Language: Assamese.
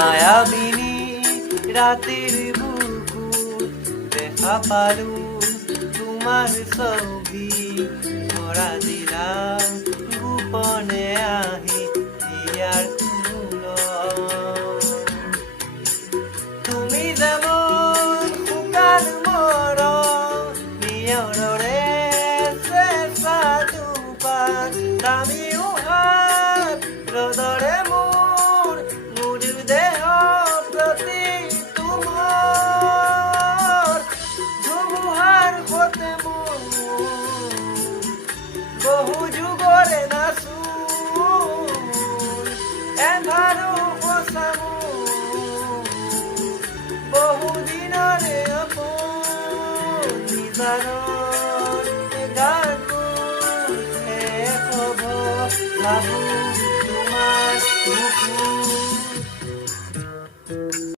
মায়াবিনী ৰাতেৰ বুকুৰ দেখা পালু তোমাৰ ছবি ধৰা দিলাম গোপনে আহি দিয়াৰ কুল তুমি যেমন শুকান মৰম নিয়ৰৰে চেঁচা দুপাত দামী উহাত ৰ'দৰে মোৰ দেহ প্ৰতি তোমাৰ ধুমুহাৰ সতে মোৰ বহু যুগৰে নাচো এন্ধাৰো সঁচা মোৰ বহু দিনৰে আপোন নিজানৰ গানবোৰ শেষ হ'ব ভাবো তোমাৰ বুকুত